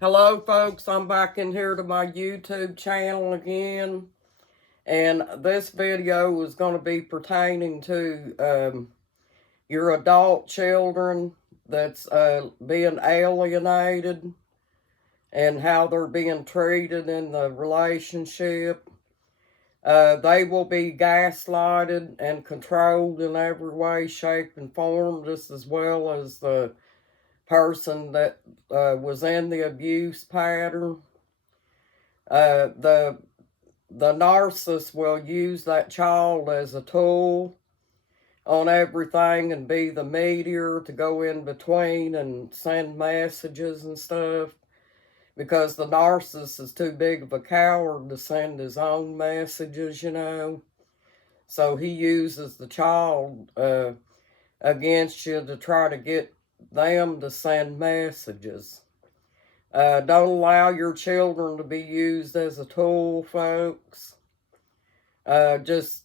Hello, folks. I'm back in here to my YouTube channel again. And this video is going to be pertaining to your adult children that's being alienated and how they're being treated in the relationship. They will be gaslighted and controlled in every way, shape, and form, just as well as the person that was in the abuse pattern. The narcissist will use that child as a tool on everything and be the mediator to go in between and send messages and stuff, because the narcissist is too big of a coward to send his own messages. So he uses the child against you to try to get them to send messages. Don't allow your children to be used as a tool, folks. Just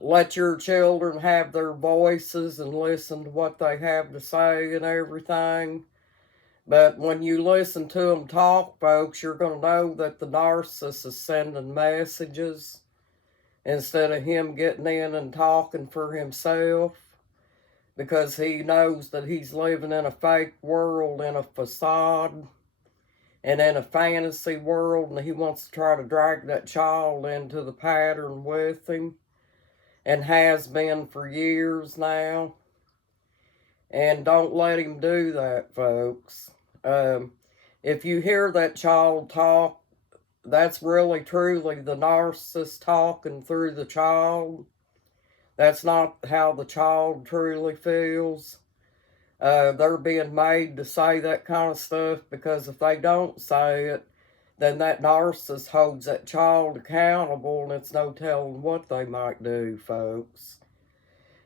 let your children have their voices and listen to what they have to say and everything. But when you listen to them talk, folks, you're going to know that the narcissist is sending messages instead of him getting in and talking for himself, because he knows that he's living in a fake world, in a facade, and in a fantasy world, and he wants to try to drag that child into the pattern with him, and has been for years now. And don't let him do that, folks. If you hear that child talk, that's really truly the narcissist talking through the child. That's not how the child truly feels. They're being made to say that kind of stuff, because if they don't say it, then that narcissist holds that child accountable, and it's no telling what they might do, folks.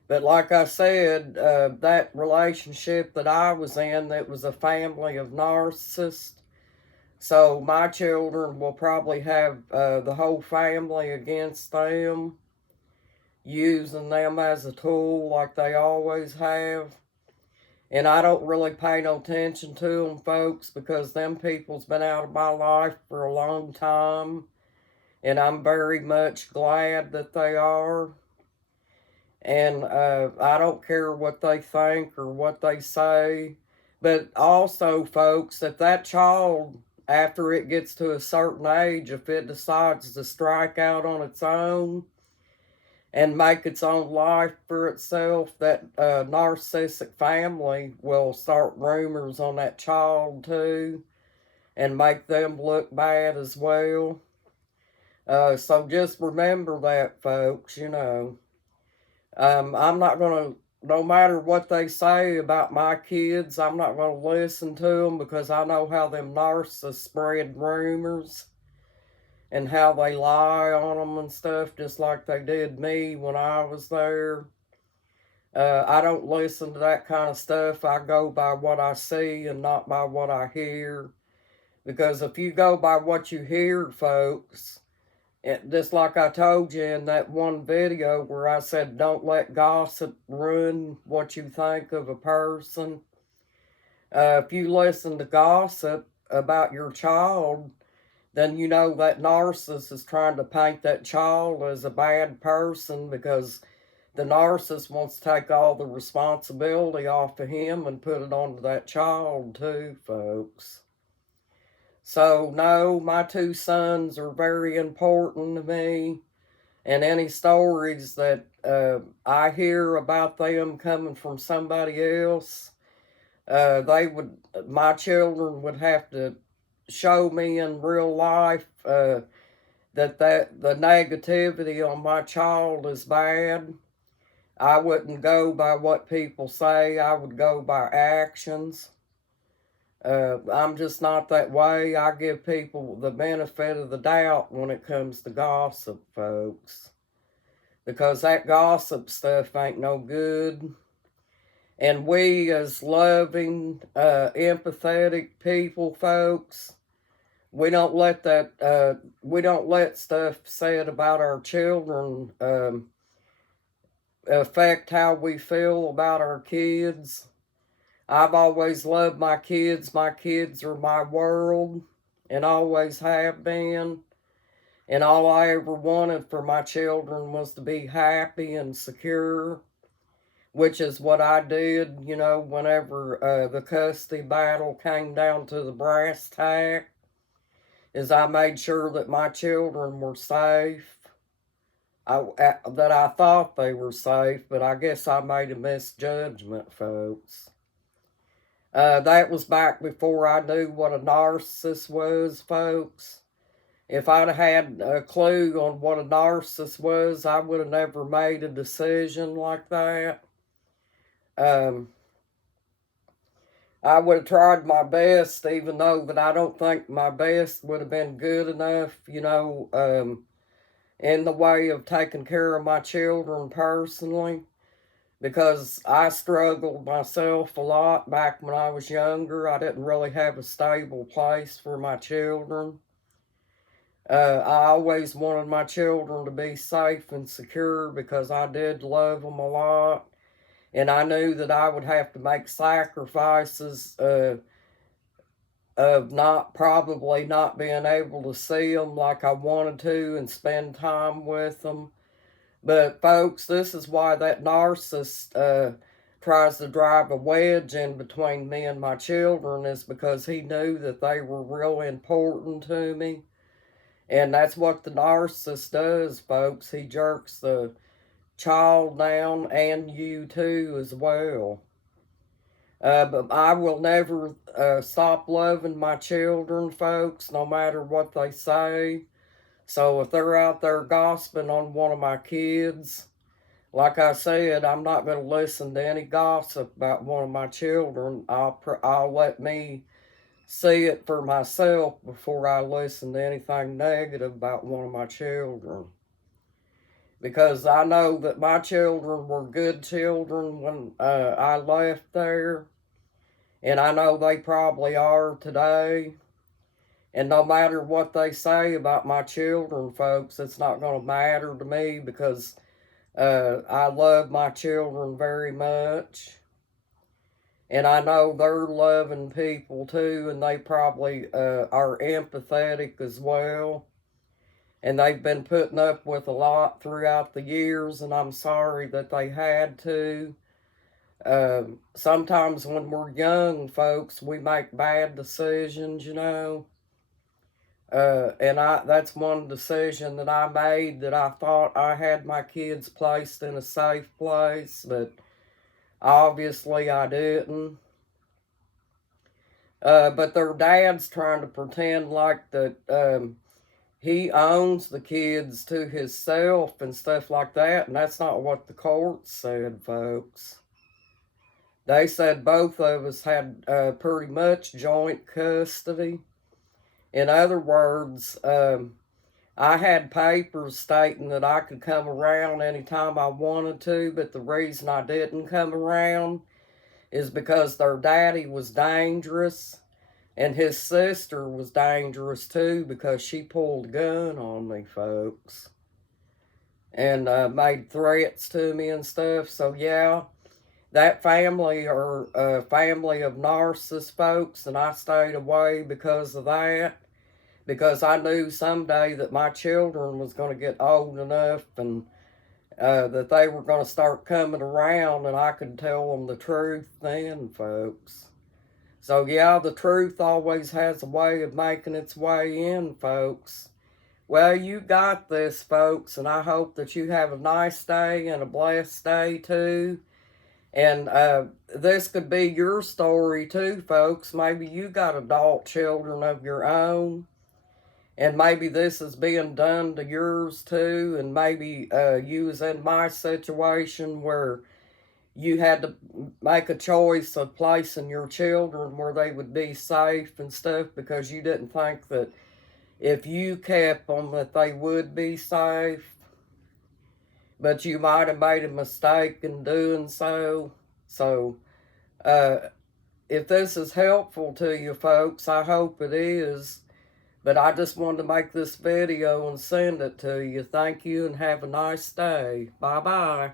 But like I said, that relationship that I was in, that was a family of narcissists. So my children will probably have the whole family against them, using them as a tool like they always have. And I don't really pay no attention to them, folks, because them people's been out of my life for a long time. And I'm very much glad that they are. And I don't care what they think or what they say. But also, folks, if that child, after it gets to a certain age, if it decides to strike out on its own and make its own life for itself, that narcissistic family will start rumors on that child too and make them look bad as well. So just remember that, folks. I'm not going to, no matter what they say about my kids, I'm not going to listen to them, because I know how them narcissists spread rumors and how they lie on them and stuff, just like they did me when I was there. I don't listen to that kind of stuff. I go by what I see and not by what I hear. Because if you go by what you hear, folks, just like I told you in that one video where I said, don't let gossip ruin what you think of a person. If you listen to gossip about your child, then you know that narcissist is trying to paint that child as a bad person, because the narcissist wants to take all the responsibility off of him and put it onto that child too, folks. So, no, my two sons are very important to me, and any stories that I hear about them coming from somebody else, my children would have to show me in real life that the negativity on my child is bad. I wouldn't go by what people say. I would go by actions. I'm just not that way. I give people the benefit of the doubt when it comes to gossip, folks, because that gossip stuff ain't no good. And we, as loving, empathetic people, folks, we don't let stuff said about our children affect how we feel about our kids. I've always loved my kids. My kids are my world and always have been. And all I ever wanted for my children was to be happy and secure, which is what I did, you know, whenever the custody battle came down to the brass tack, is I made sure that my children were safe. That I thought they were safe, but I guess I made a misjudgment, folks. That was back before I knew what a narcissist was, folks. If I'd had a clue on what a narcissist was, I would have never made a decision like that. I would have tried my best, even though that I don't think my best would have been good enough, you know, in the way of taking care of my children personally, because I struggled myself a lot back when I was younger. I didn't really have a stable place for my children. I always wanted my children to be safe and secure because I did love them a lot. And I knew that I would have to make sacrifices of probably not being able to see them like I wanted to and spend time with them. But folks, this is why that narcissist tries to drive a wedge in between me and my children, is because he knew that they were really important to me. And that's what the narcissist does, folks. He jerks the child down and you too as well. But I will never stop loving my children, folks, no matter what they say. So if they're out there gossiping on one of my kids, like I said, I'm not going to listen to any gossip about one of my children. I'll let me see it for myself before I listen to anything negative about one of my children. Because I know that my children were good children when I left there. And I know they probably are today. And no matter what they say about my children, folks, it's not going to matter to me because I love my children very much. And I know they're loving people too, and they probably are empathetic as well. And they've been putting up with a lot throughout the years, and I'm sorry that they had to. Sometimes when we're young, folks, we make bad decisions, you know. And that's one decision that I made, that I thought I had my kids placed in a safe place, but obviously I didn't. But their dad's trying to pretend like that he owns the kids to himself and stuff like that, and that's not what the court said, folks. They said both of us had pretty much joint custody. In other words, I had papers stating that I could come around anytime I wanted to, but the reason I didn't come around is because their daddy was dangerous, and his sister was dangerous too because she pulled a gun on me, folks, and made threats to me and stuff. So yeah, that family are a family of narcissist folks, and I stayed away because of that. Because I knew someday that my children was going to get old enough and that they were going to start coming around, and I could tell them the truth then, folks. So yeah, the truth always has a way of making its way in, folks. Well, you got this, folks, and I hope that you have a nice day and a blessed day too. And this could be your story too, folks. Maybe you got adult children of your own. And maybe this is being done to yours too. And maybe you was in my situation where you had to make a choice of placing your children where they would be safe and stuff because you didn't think that if you kept them that they would be safe. But you might have made a mistake in doing so. So if this is helpful to you folks, I hope it is. But I just wanted to make this video and send it to you. Thank you and have a nice day. Bye-bye.